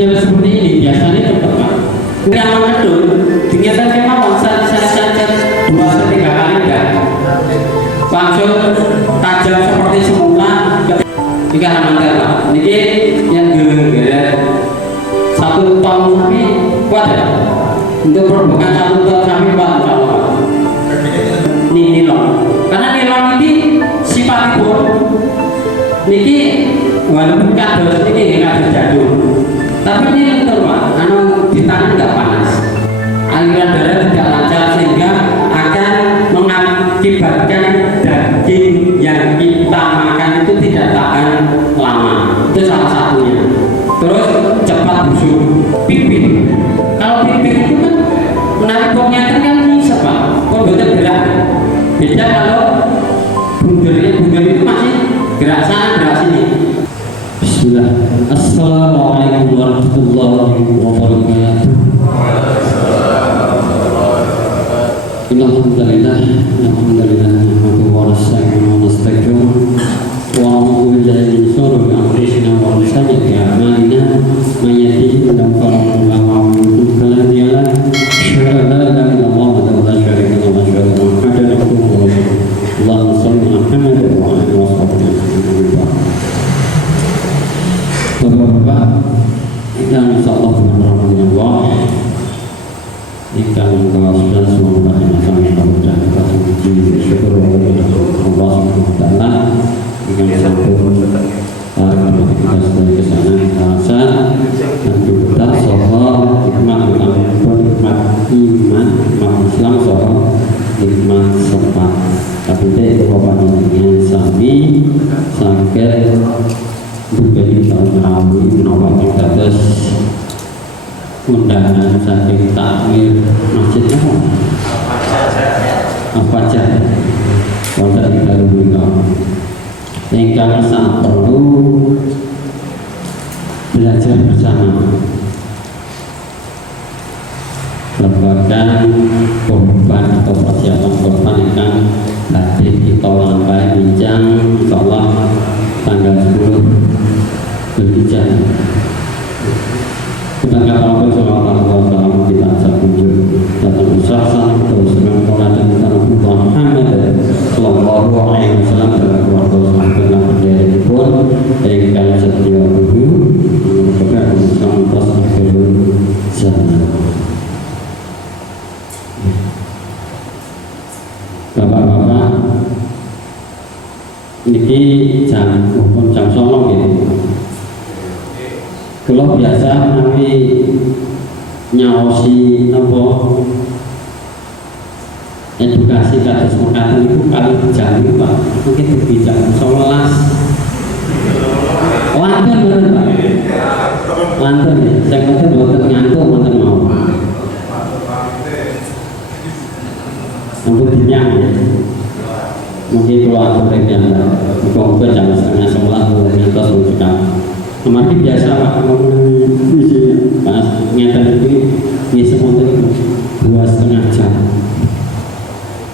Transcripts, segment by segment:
kondisinya seperti ini biasanya cepat Pak. Yang mengedul ternyata memang saya 2-3 kali enggak langsung tajam seperti semula. Jika amankan Pak, ini yang gara-gara 1 ton sapi kuat ya untuk perobokan 1 ton sapi Pak, kalau Pak ini nilon, karena nilon ini sifatipun niki walaupun kados niki kados jadul, tapi ini lentur Pak, anu di tangan nggak panas, aliran darah tidak lancar sehingga akan mengakibatkan daging yang kita makan itu tidak tahan lama. Itu salah satunya. Terus cepat busuk. Pipih, kalau pipih itu kan menarik bongnya kan bisa Pak, kok betul gerak. Beda kalau bundel itu masih gerak sana gerak sini. Bismillah. Assalamualaikum warahmatullahi wabarakatuh. Alhamdulillah, nahmaduhu wa nasta'inuhu wa nastaghfiruh wa na'udzu billahi min shururi anfusina wa min sayyiati a'malina. May yahdihillahu fala mudilla lahu wa may yudlil fala hadiya lahu. Asyhadu an la ilaha illallah wahdahu la syarika lahu wa asyhadu anna Muhammadan abduhu wa rasuluh. Allahumma shalli ala Muhammad wa ala alihi wa sahbihi. Bapak-bapak, yang insyaallah bermanfaat ikan kalau sudah semua menggunakan kami kemudian kita puji syukur kepada Allah Subhanahu wa taala dengan sambung para kita sebagai kesana rasa dan kita soal hikmah nikmat iman Islam soal nikmat sempat tapi itu bapaknya sami sakit menjadi tahu menolak kita terus undangan saking takmir masjidnya apa aja wonten ing dalem menika ingkang sangat perlu belajar bersama babagan korban atau persiapan korban ingkang badhe kita lampahi bincang insyaallah tanggal 10 Zulhijjah. Kita katakan sallallahu alaihi kita sakunjur datang usaha terus dengan dan kita Muhammad sallallahu alaihi wasallam dalam keluarga sahabat berdiri pun engkau setia dulu merupakan Islam terus akhirul zaman. Bapak-bapak niki jam 9 gitu. Kalau biasa nanti nyaosi apa edukasi kados mekaten itu kali jam itu Pak mungkin berbicara 11 lanten bener Pak lanten ya saya kata boten ngantuk boten mau untuk dinyak ya mungkin kalau aku rekan muka-muka jam 10:30 mulai ngantos menunjukkan kemarin biasa Pak pas ngeten iki ngisi wonten 2,5 jam.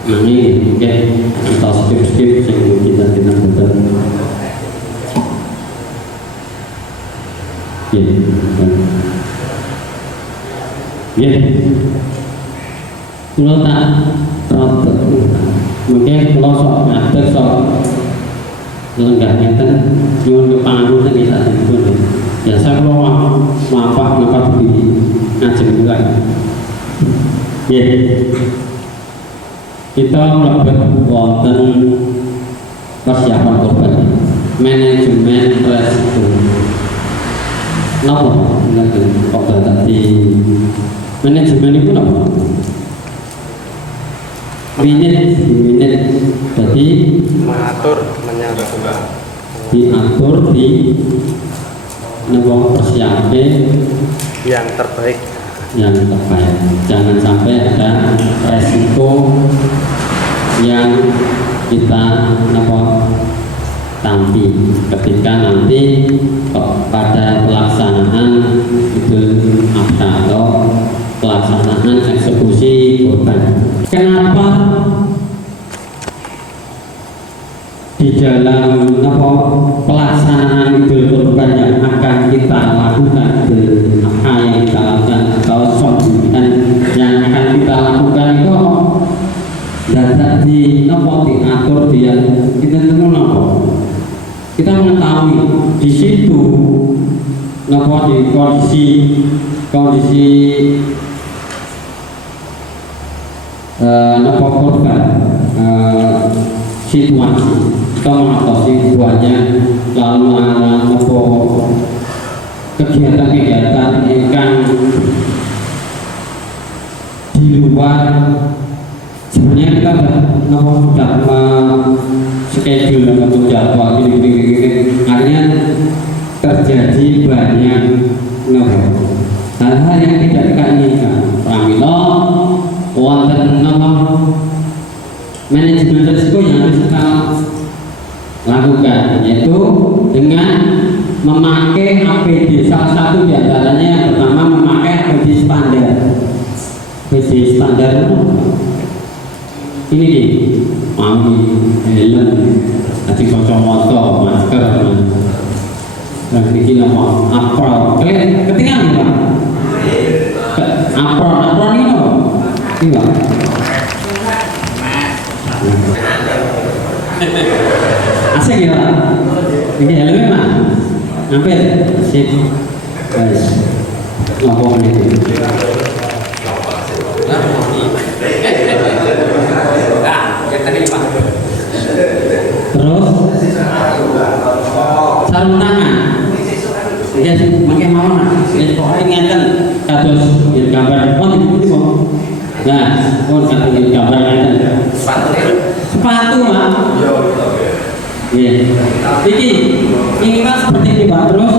Ini nggih kita skip sing kita boten. Nggih. Kula tak rotok. Mungkin kula sok ngatur sok lenggah ngeten nyuwun kepangapunten nggih saderengipun. Ya saya kalau maaf di ngajeng juga. Ya, kita melakukan wonten persiapan korban, manajemen resiko. Napa? Kok tadi manajemen itu napa? Minit, jadi mengatur, menyangka diatur di persiapkan yang terbaik. Jangan sampai ada resiko yang kita tampi ketika nanti pada pelaksanaan Idul Adha atau pelaksanaan eksekusi korban. Kenapa di dalam pelaksanaan Idul Kurban yang akan kita lakukan Idul diatur dia kita tentu kita mengetahui di situ di kondisi korban situasi kita mengatasi situasinya lalu kegiatan-kegiatan yang di luar sebenarnya kita sudah schedule atau jadwal gini akhirnya terjadi banyak hal-hal yang tidak kita inginkan. Pramila wonten manajemen risiko yang harus kita lakukan, yaitu dengan memakai APD. Salah satu diantaranya yang pertama memakai APD standar. APD standar ini nih, mami, helm, nanti kacamata, masker, nah ini nama apron. Kalian ketinggalan nggak? Apron ini apa? Ini nggak? Asik ya Pak? Ini helmnya Pak? Hampir? Sip. Guys, ngomong ini. Terus sarung tangan. Ya sih, pakai mau nak. Ya pokoknya ngeten kados gambar. Oh itu kok. Nah, kata gambar ngeten. Sepatu Pak. Iya. Ini Pak seperti ini Pak. Terus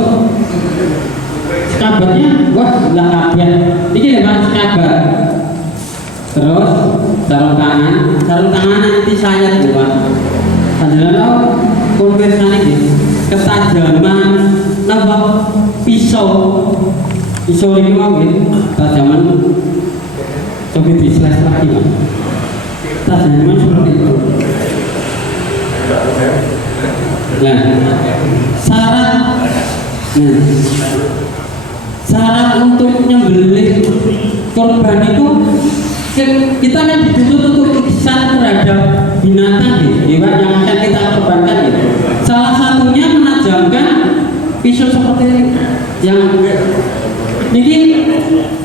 skabatnya wah bilang kabeh. Iki ya Pak skabat. Terus sarung tangan nanti saya tuh Pak. Padahal konversasi ini ketajaman pisau ini mau ketajaman coba di slice lagi Pak. Ketajaman seperti itu. Nah, syarat untuk nyembelih korban itu kita kan dituntut untuk ihsan terhadap binatang hewan yang akan kita korbankan gitu. Salah satunya menajamkan pisau seperti ini yang ini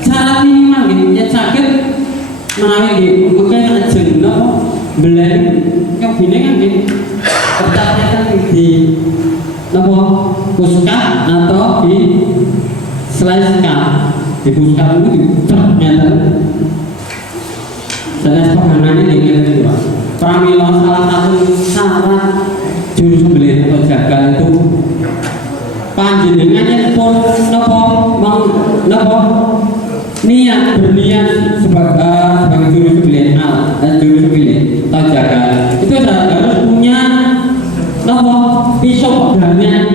syarat minimal gitu ya sakit menawi gitu makanya ajeng beli yang bini kan gitu kertasnya kan di puskah atau di slice di puskah itu ternyata dan pegangannya dengan itu pramila salah satu syarat juru sembelih atau jagal itu panjenengannya pun berniat sebagai juru sembelih dan juru sembelih atau jagal itu harus punya pisau pegangan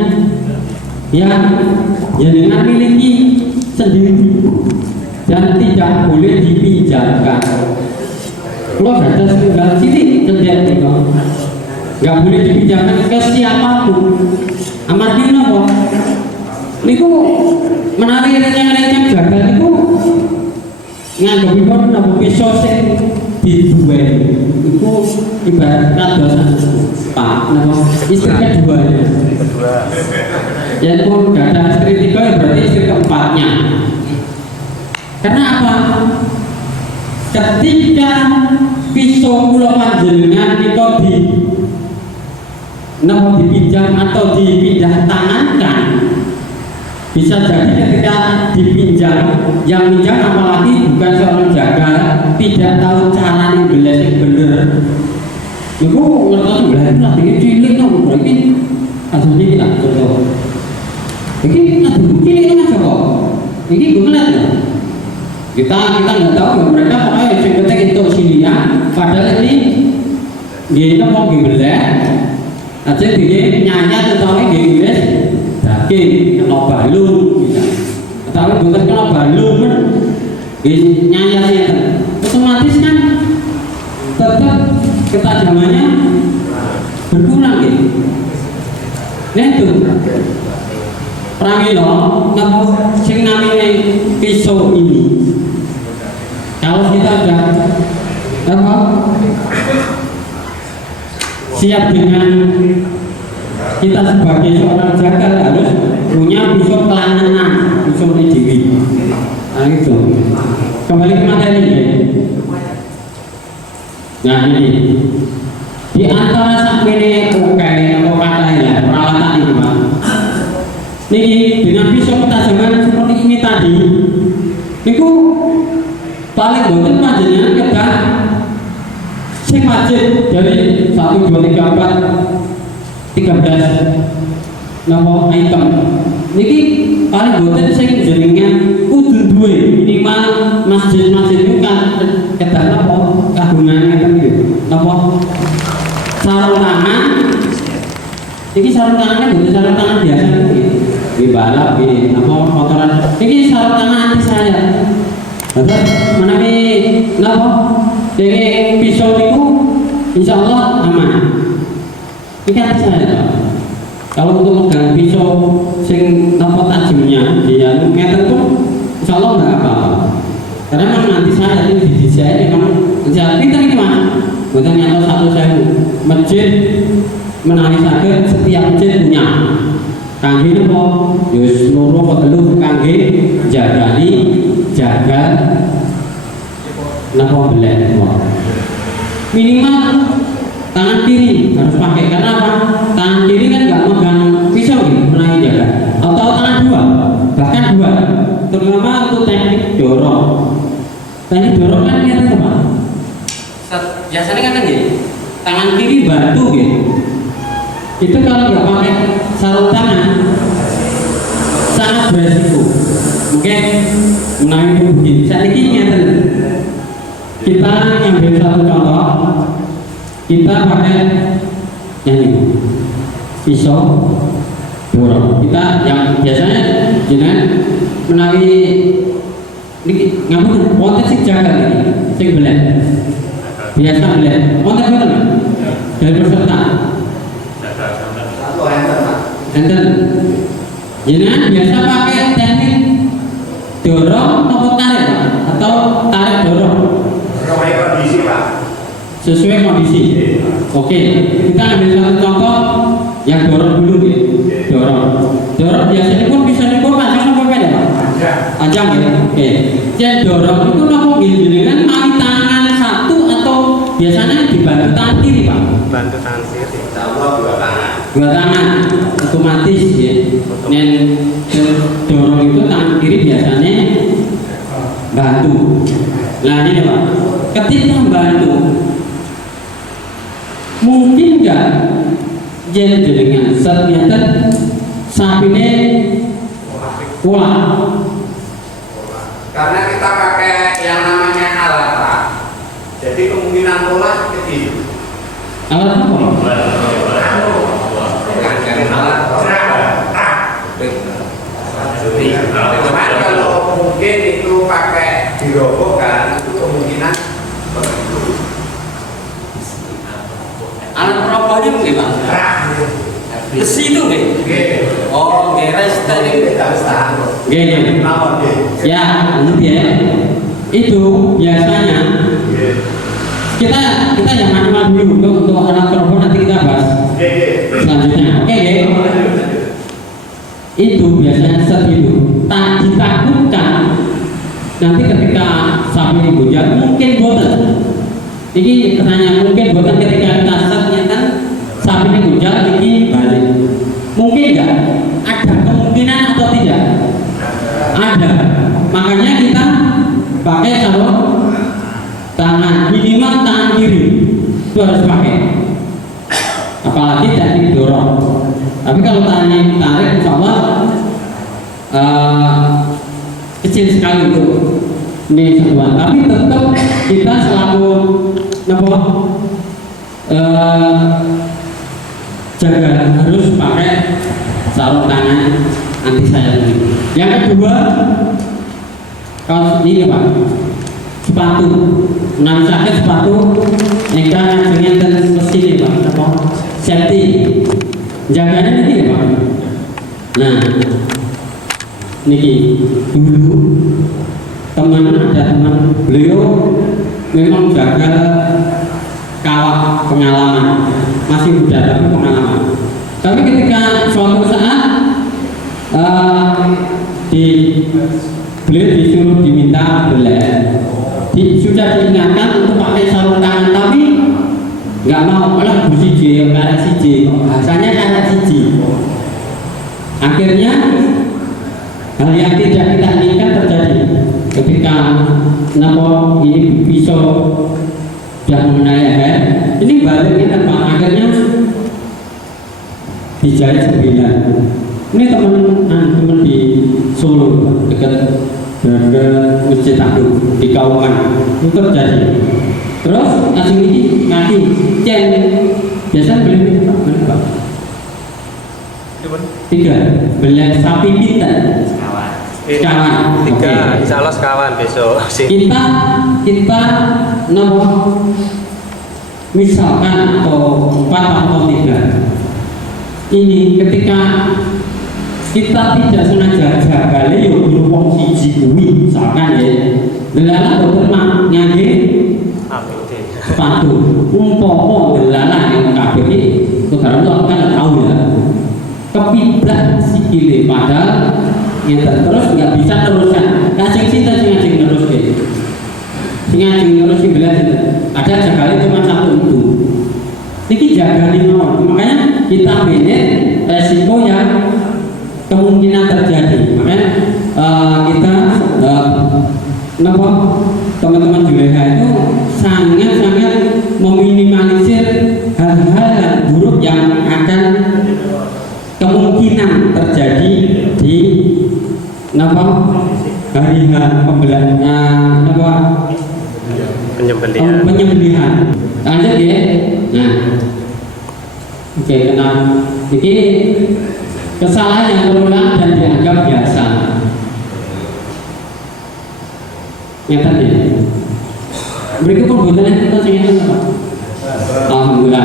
yang jenengan miliki sendiri dan tidak boleh dipinjamkan. Kalau ada segala sini terjadi nggak boleh dipinjamkan ke siapapun. Amartino kok, niku menawi rencang jagal niku nganggo pun napa pisau sing diduweni. Iku ibarat kadosan Pak, napa istrinya dua ya. Ya pun gak ada istri tiga berarti istri keempatnya. Karena apa? Ketika pisau kula panjenengan itu dipinjam atau dipindah tangankan, bisa jadi ketika dipinjam yang pinjam apalagi bukan seorang jagal tidak tahu cara ngebeles yang bener itu ngerti belah itu lagi cilik berarti aslinya kita contoh ini cilik aja kok ini gue ngeliat kita nggak tahu ya mereka pokoknya yang penting itu sini ya padahal ini dia mau dibelah aja dia nyanya tentang Inggris daging kena balung tapi bukan kena balung kan nyanya sih otomatis kan tetap ketajamannya berkurang gitu nah itu pramila sing namanya pisau ini kalau kita udah siap dengan kita sebagai seorang jagal harus punya pisau kelananan, pisau dewi. Nah itu kembali ke materi ya. Nah ini di antara sampai atau kata ya peralatan ini Pak. Niki dengan pisau ketajaman seperti ini tadi, itu paling boten panjenengan kedah sing wajib dari 1, 2, 3, 4, 13 nama item. Niki paling boten sing jenengan kudu duwe minimal masjid-masjid itu kan kedah napa kagungan ngeten iki. Napa sarung tangan. Iki sarung tangan kan bukan sarung tangan biasa iki. Di balap di napa motoran. Iki sarung tangan anti saya. Terus menawi napa dengan pisau itu insya Allah aman. Ini anti saya Pak. Kalau untuk megang pisau sing napa tajamnya dia ngeten tuh insya Allah nggak apa-apa. Karena memang nanti saya ini didesain memang jadi pinter ini Mas. Bukan nyata 1.000 masjid menawi saged setiap masjid punya. Kangge napa? Yus loro apa telu kangge jagani jaga napa belek. Minimal tangan kiri harus pakai karena apa? Tangan kiri kan nggak megang pisau gitu, menaiki jaga. Atau tangan dua, bahkan dua. Terutama untuk teknik dorong. Teknik dorong kan kita apa? Biasanya kan gini, tangan kiri bantu gitu. Itu kalau nggak pakai sarung tangan sangat beresiko. Mungkin menaiki begini. Saat ini kita ambil satu contoh. Kita pakai yang ini pisau dorong. Kita yang biasanya jangan menawi ini ngapain? Wonten sing jaga ini, sing belek. Biasa belek. Wonten bener dari peserta. Enten. Jangan biasa pakai teknik dorong atau tarik Pak? Atau tarik dorong. Sesuai kondisi Pak. Sesuai kondisi. Oke, kita ambil satu contoh yang dorong dulu ya. Dorong biasanya pun bisa diukur panjang apa pendek Pak? Panjang ya. Oke. Yang dorong itu nopo jenengan mari tangan satu atau biasanya dibantu tangan kiri Pak? Bantu tangan kiri. Dua tangan. Dua tangan otomatis ya. Dan dorong itu tangan kiri biasanya bantu. Nah ini Pak, ketika membantu mungkin nggak jadi dengan ternyata sapinya pulang Karena kita pakai yang namanya alat Pak. Jadi kemungkinan pola kecil. alat apa? Alat cuman kalau mungkin itu pakai dirobohkan itu kemungkinan Alat perokoknya mungkin Pak? Besi itu nggih? Oh, nggih restek. Nggih. Ya, nanti ya. Itu biasanya kita yang manual dulu untuk alat perokok nanti kita bahas selanjutnya. Oke, itu biasanya set itu tak ditakutkan nanti ketika sapi ini gonjang mungkin boten. Ini pertanyaan mungkin boten ketika kita set kan sapi ini gonjang ini balik. Mungkin enggak? Ada kemungkinan atau tidak? Ada. Makanya kita pakai sarung tangan minimal tangan kiri itu harus pakai. Apalagi teknik dorong. Tapi kalau tangannya tarik, insya Allah kecil sekali itu ini satuan. Tapi tetap kita selalu jaga harus pakai sarung tangan anti sayap ini. Yang kedua, kalau ini Pak, sepatu. Menang sakit sepatu, mereka dengan mesin Pak, safety. Jaganya ini Pak. Nah, niki dulu ada teman beliau memang jaga kawah pengalaman, masih muda tapi pengalaman. Tapi ketika suatu saat beliau disuruh diminta beler, sudah diingatkan untuk pakai sarung tangan tapi nggak mau, malah bersiji karet siji, bahasanya karet siji. Akhirnya hal yang tidak kita inginkan terjadi ketika ini pisau sudah mengenai leher, ini baliknya teman, akhirnya dijahit 9. Ini teman di Solo dekat Masjid Agung di Kauman itu terjadi. Terus langsung ini mati ceng, biasa beli berapa? 3 beli sapi pinter. Sekawan. 3 insya Allah sekawan besok. Kita nomor misalkan atau 4 atau 3 ini ketika kita tidak sengaja jaga leo wong siji kuwi misalkan ya delala dokter mak ngangge sepatu umpama delala yang kabeh iki saudara lo kan tahu ya kepiblat sikile padahal yang terus nggak bisa teruskan kasing cinta sing terus deh sing terus sing belas ada jaga cuma 1 itu ini jaga nih makanya kita benet resiko yang kemungkinan terjadi. Makanya kita teman-teman Juleha itu sangat-sangat meminimalisir hal-hal yang buruk yang akan kemungkinan terjadi di hari penyembelihan. Lanjut ya. Nah, oke, ini kesalahan yang berulang dan dianggap biasa. Nyata ya. Berikut perbuatan yang kita ingin apa? Alhamdulillah.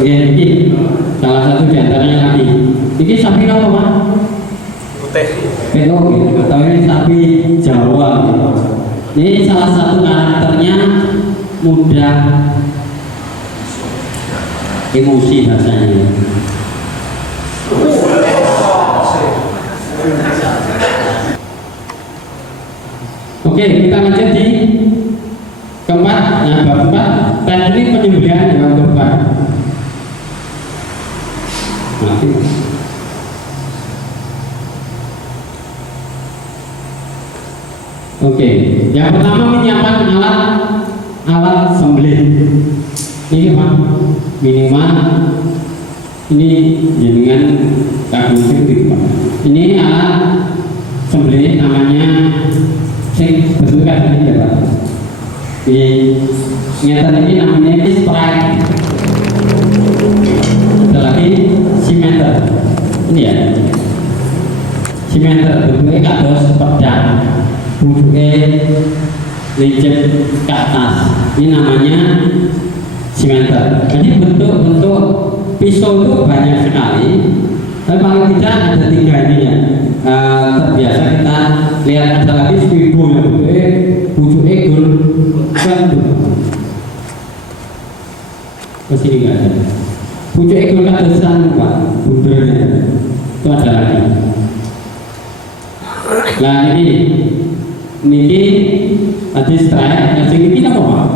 Ya, ini salah satu diantaranya lagi. Ini sapi apa Pak? Putih. PO gitu. Atau ini sapi Jawa. Gitu. Ini salah satu karakternya mudah emosi bahasanya. Oke, kita lanjut di keempat. Nah, bab 4 teknik penyembelihan hewan kurban. Oke, yang pertama menyiapkan alat sembelih. Ini Pak, minimal ini dengan kagum sedikit Pak. Ini alat sembelih namanya bentuknya ini ya Pak. Di nyata ini namanya strike. Ada lagi simenter. Ini ya. Simenter bentuknya kados pedang. Bentuknya licin ke atas. Ini namanya simenter. Jadi bentuk-bentuk pisau itu banyak sekali. Tapi paling tidak ada 3 ini ya. Terbiasa kita lihat ada lagi spigo yang bentuknya gul ke sini nggak ada. Pucuk ekor kadosan Pak, bundernya itu ada lagi. Nah ini tadi strike, yang ini apa Pak?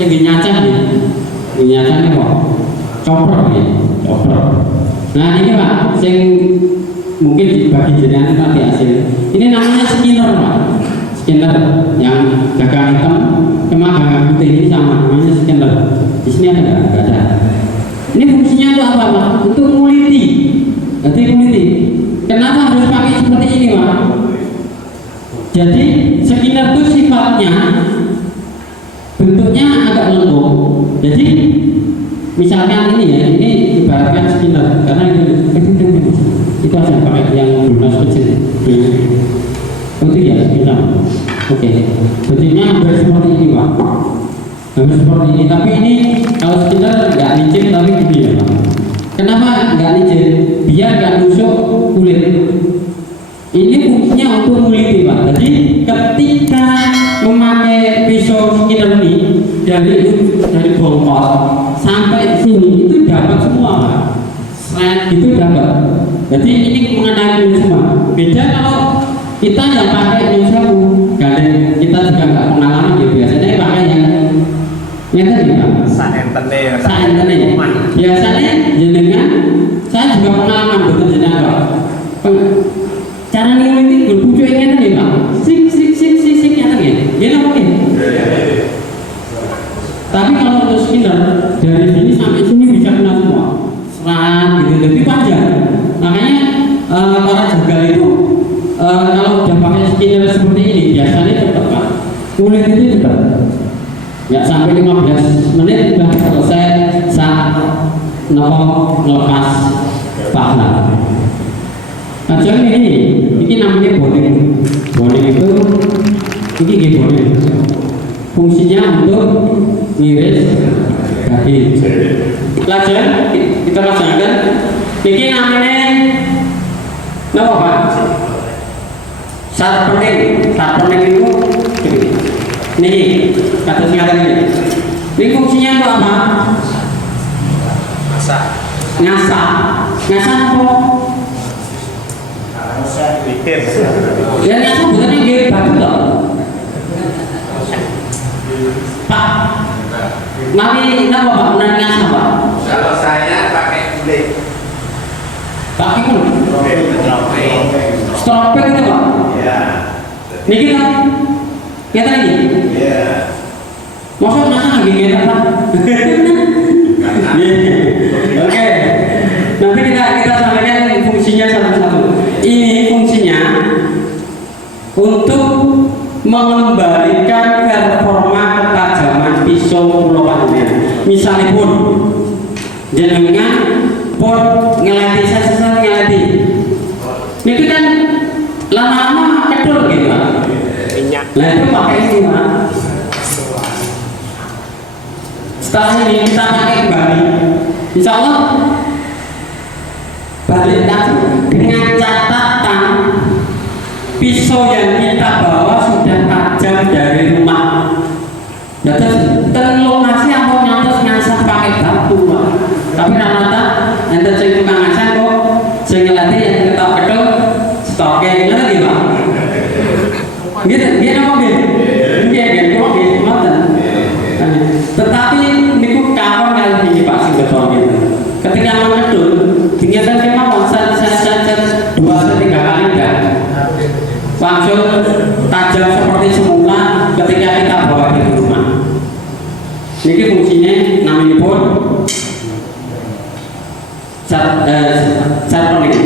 Yang dinyacah nih, dinyacahnya Pak, coprok nih, coprok. Nah ini Pak, yang mungkin dibagi jenengan nanti hasil. Ini namanya skinner Pak, skinner yang gagang hitam sama gagang putih ini sama, namanya skinner. Di sini ada nggak ada? Ini fungsinya itu apa Pak? Untuk nguliti. Jadi nguliti. Kenapa harus pakai seperti ini Pak? Jadi skinner itu sifatnya bentuknya agak lembut. Jadi misalkan ini ya, ini ibaratkan skinner karena itu aja pakai yang lunas kecil. Itu ya skinner. Oke. Bentuknya hampir seperti ini Pak. Harus seperti ini. Tapi ini kalau sekitar nggak licin tapi gini ya Pak. Kenapa nggak licin? Biar nggak nusuk kulit. Ini fungsinya untuk meliti Pak. Jadi ketika memakai pisau skinner ini dari bongkot sampai sini itu dapat semua Pak. Slide itu dapat. Jadi ini mengenai semua. Beda kalau kita yang pakai sapu, gandeng kita juga nggak pengalaman ya, biasanya pakai yang tadi Pak. Saentene. Biasanya jenengan, saya juga pengalaman betul jenengan Pak. Cara ngikuti berbujuk yang tadi Pak. Sik yang tadi. Gini apa ya? Tapi kalau untuk skinner dari sini sampai sini bisa kena semua. Serat gitu, jadi panjang. Makanya para jagal itu kalau udah pakai skinner seperti ini biasanya cepat Pak. Kulit itu cepat. Ya sampai 15 menit sudah selesai saat ngelepas pahala. Aja ini namanya boning. Boning itu ini boning. Fungsinya untuk ngiris daging. Pelajaran kita laksanakan. Ini namanya apa Pak? Sharpening itu ini kata singkatan ini. Ini fungsinya untuk apa? Ngasah apa? Bikin. Ya ngasah bukan yang gede batu toh. Pak, mami apa Pak? Benar ngasah Pak? Kalau saya pakai kulit. Pakai kulit. Stropik itu Pak? Ya. Niki kan? Kita ini? Iya. Maksud masa lagi kita Pak? Oke. Nanti kita sampaikan fungsinya satu-satu. Ini fungsinya untuk mengembalikan performa ketajaman pisau pulau panjang. Misalnya pun jenengan pun ngelati sesat ngelati. Ini kan lama-lama kedul gitu Pak. Minyak. Nah itu pakai ini Pak. Setelah ini kita pakai kembali. Insya Allah balik lagi dengan catatan pisau yang kita bawa sudah tajam dari rumah. Terus terlokasi apa nyantos ngasah pakai batu Pak. Tapi rata-rata nanti saya tukang ngasah kok saya ngelatih yang ketok kedok stoknya ngerti Pak. Gitu, gitu apa gitu? Gitu, gitu, tetapi niku kapan kali ini Pak Singgeton gitu. Ketika mengedul, tinggalkan memang saya 2-3 kali dah. Langsung tajam seperti semula ketika kita bawa di rumah. Ini fungsinya namanya pun sharpening.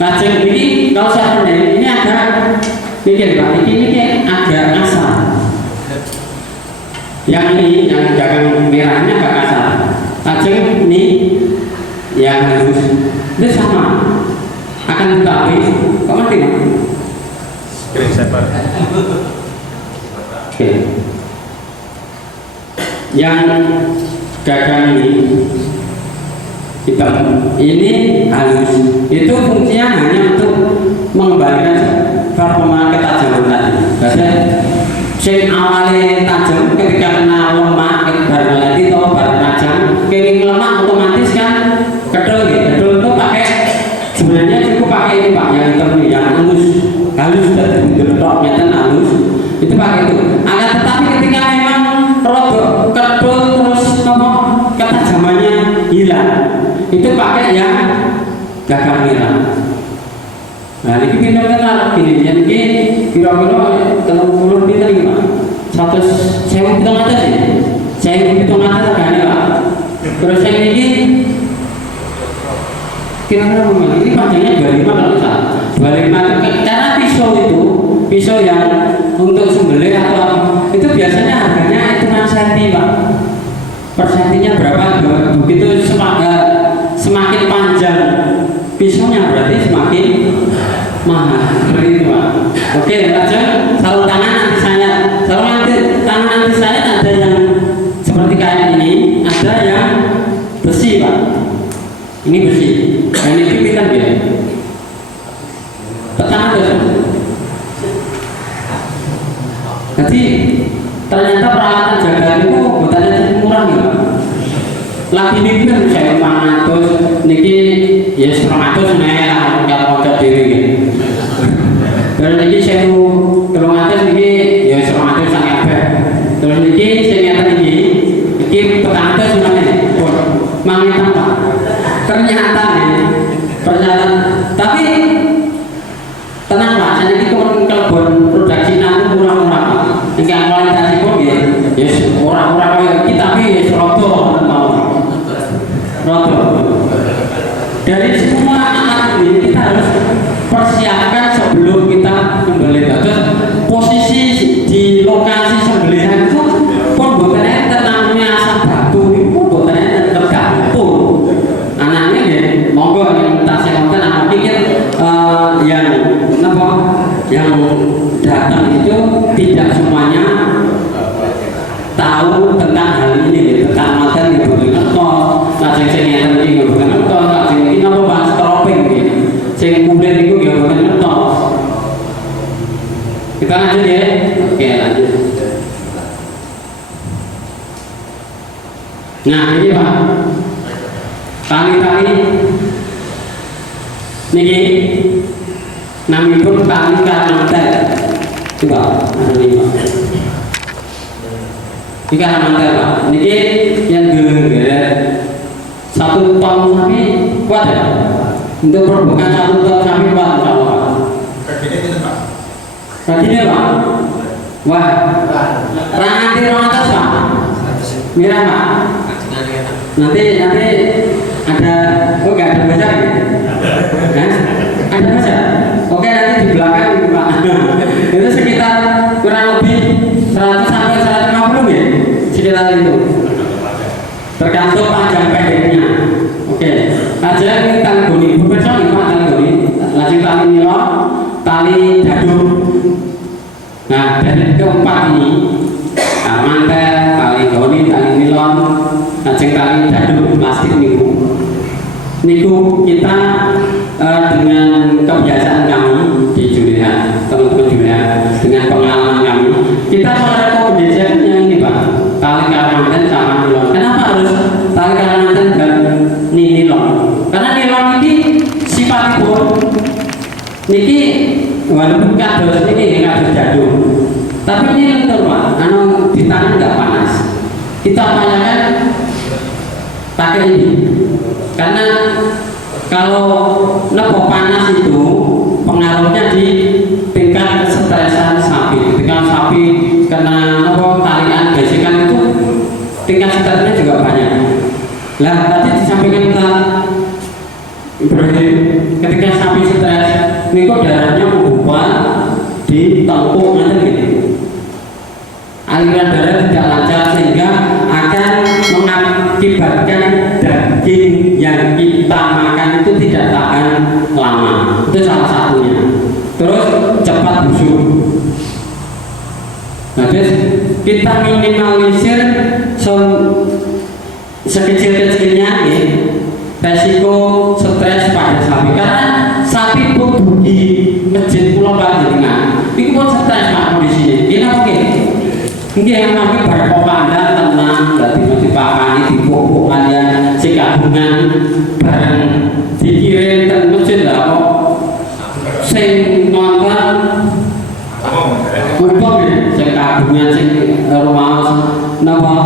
Lajeng ini kalau sharpening ini ada mikir Pak, ini agak kasar. Yang ini yang dagang merahnya agak kasar. Lajeng ini yang halus. Itu sama. Akan tetapi, kok ngerti Pak? Screen saver. Oke. Yang gagang hitam ini halus. Itu fungsinya hanya untuk mengembalikan performa ketajaman tadi. Biasanya sing awalnya tajam ketika kena lemak barang lagi atau barang tajam kenging lemak otomatis kan kedul gitu. Kedul itu pakai sebenarnya cukup pakai ini Pak yang hitam ini yang halus dan bentuk nyata halus itu pakai itu. Akan tetapi ketika memang roboh kedul terus ketajamannya hilang itu pakai yang gagang merah. Nah ini pintar-pintar gini, jadi kira-kira 30 pintar ini Pak. 100.000 hitung atas ya, 1.000 hitung atas harganya Pak. Terus yang ini kira-kira ini panjangnya 25 kalau salah. 25 karena pisau yang untuk sembelih atau itu biasanya harganya hitungan senti Pak. Per sentinya berapa? Begitu semakin panjang pisaunya berarti semakin mahal. Seperti itu Pak. Oke, aja sarung tangan nanti saya ada yang ada yang besi Pak, ini besi, dan ini pipitan ya, petang terus. Jadi ternyata peralatan jaga itu buatannya cukup murah ya Pak. Lagi ini kan saya 500, niki ya 100 nih lah kalau mau diri gitu. Terus niki saya 300 niki ya 100 sangat apa. Terus niki saya nyata niki petang terus namanya pun mangit apa? Ternyata nih, tapi tenang Pak, saya ini kebun produksi nanti murah-murah Pak. Yang kualitas itu ya, orang-orang kayak kita tapi ya roto. Dari semua alat ini kita harus persiapkan sebelum kita membeli. Terus posisi di lokasi sembelihan itu pun bukannya tenangnya asam batu, itu bukannya tergantung. Anaknya ya, monggo yang tak saya ngomongkan, anak pikir yang apa, yang datang itu tidak semuanya tahu tentang hal ini, tentang materi yang bukan nonton, lajeng sing ngeten iki nggak bukan nonton, lajeng iki napa bahas troping gitu, sing kemudian itu nggak bukan nonton. Kita lanjut ya, oke lanjut. Nah ini Pak, tali-tali niki namipun tali karantel, coba ini Pak. Jika mantel Pak, ini yang gede 1 ton sapi kuat ya? Untuk perbukaan 1 ton sapi kuat insya Allah Pak. Kakinya Pak? Wah, rangan di ruang atas Pak? Mirah Pak? Nanti ada, oh nggak ada baca ya? Ada baca? Oke nanti di belakang Pak. Itu sekitar kurang lebih 100 sampai 150 ya? Sekitar itu tergantung panjang pendeknya. Oke, aja ini tali goni, pemirsa ini Pak, tali goni, lajeng tali nilon, tali dadung. Nah dari keempat ini, nah, mantel, tali goni, tali nilon, lajeng tali dadung plastik niku kita dengan kebiasaan kami di Julian, teman-teman Julian, dengan pengalaman kami, kita merekomendasikan yang ini Pak, tali karamanten sama nilon. Kenapa harus tali karamanten dan nilon? Karena nilon ini sifatipun niki walaupun kados niki kados jadul, tapi ini lentur Pak, di tangan nggak panas. Kita upayakan pakai ini, karena kalau lebih panas itu pengaruhnya di tingkat kesetresan sapi. Ketika sapi kena tarian gesekan itu tingkat stresnya juga banyak. Lah tadi disampaikan kita Ibrahim, ketika sapi stres, ini kok darahnya membuat di tengkuk nanti gitu. Aliran darah tidak lancar sehingga akan mengakibatkan daging yang kita makan itu tidak tahan lama. Itu salah satunya. Terus cepat busuk. Nah, terus kita minimalisir sekecil-kecilnya resiko stres pada sapi, karena sapi pun di masjid Pulau Panjenengan itu pun stres Pak kondisi ini. Oke. Mungkin yang kami berkomanda tenang, berarti dipakani, dipupuk kalian, si gabungan bareng dikirim dan masjid lah kok sing nonton umum ya, sing gabungan, sing rumah napa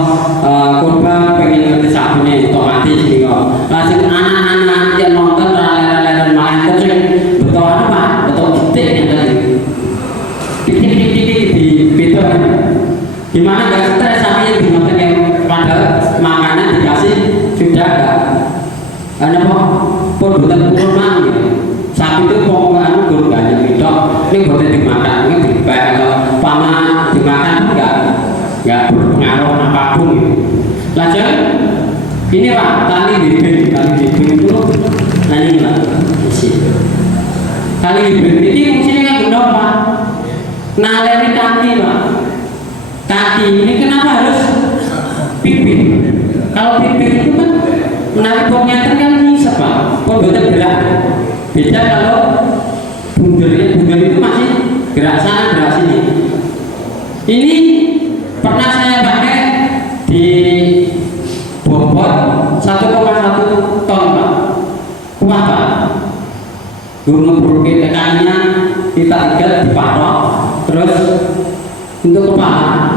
korban pengen ngerti sabune otomatis gitu. Langsung anak-anak yang nonton leren-leren main terus sing betul apa? Betul titik yang tadi. Titik-titik di pintu. Gimana gak stres sapi dimakan yang pada makanan dikasih sudah gak apa pun buatan kurma gitu. Sapi itu pokoknya kurbannya gitu, ini buatan dimakan, ini dibaik kalau pama dimakan nggak berpengaruh apapun gitu. Lanjut, ini Pak, tali bibit itu, nah ini Pak, tali bibit ini fungsinya kan benar Pak, naleni kaki Pak. Kaki ini kenapa harus pipit? Kalau bibir itu kan menarik poknya kan ngisep Pak, pun betul gerak. Beda kalau bunder itu masih gerak sana gerak sini. Ini pernah saya pakai di bobot 1,1 ton Pak, kuat Pak. Gunung Bukit tekannya kita ikat di patok, terus untuk kepala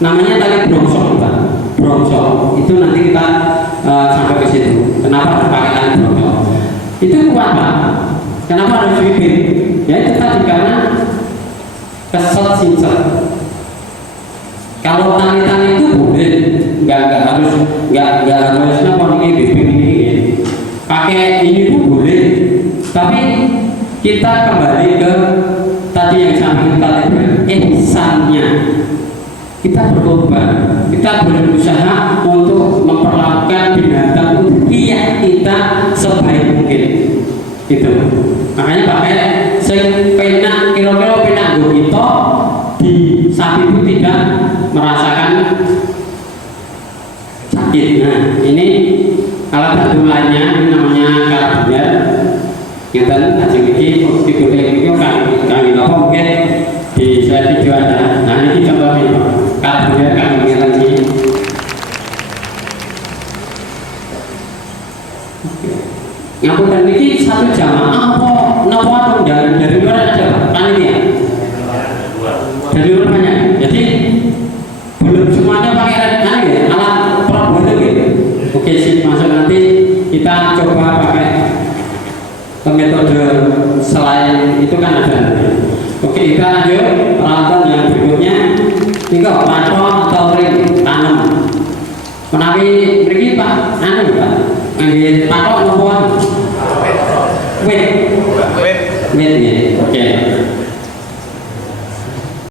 namanya tali brongsong Pak. Brongsong itu nanti kita sampai ke situ. Kenapa pakai tali brongsong? Itu kuat Pak. Kenapa harus bibir? Ya itu tadi karena keset sincet. Kalau tali-tali itu boleh, nggak harus napa ini bibir ini. Pakai ini pun boleh, tapi kita kembali ke tadi yang sampai tadi ihsannya. Kita berkorban, kita berusaha untuk memperlakukan binatang utuh kita sebaik mungkin. Itu makanya pakai penak kira-kira penak kita di sapi itu tidak merasakan sakit. Nah ini alat bantu lainnya, ini namanya karabiner. Yang tadi hasil ini digoreng ini kami apa mungkin di slide video ada. Nah ini contohnya Pak, karabiner kami lagi. Ngapunten ini satu jamaah apa dari luar aja panitia dari luar banyak. Jadi belum semuanya pakai alat perabot gitu. Oke sih masuk, nanti kita coba pakai metode selain itu kan ada. Oke kita lanjut peralatan yang berikutnya. Ini kok patok atau ring tanam. Menawi mriki Pak anu Pak. Nggih patok nopo? Wit ya.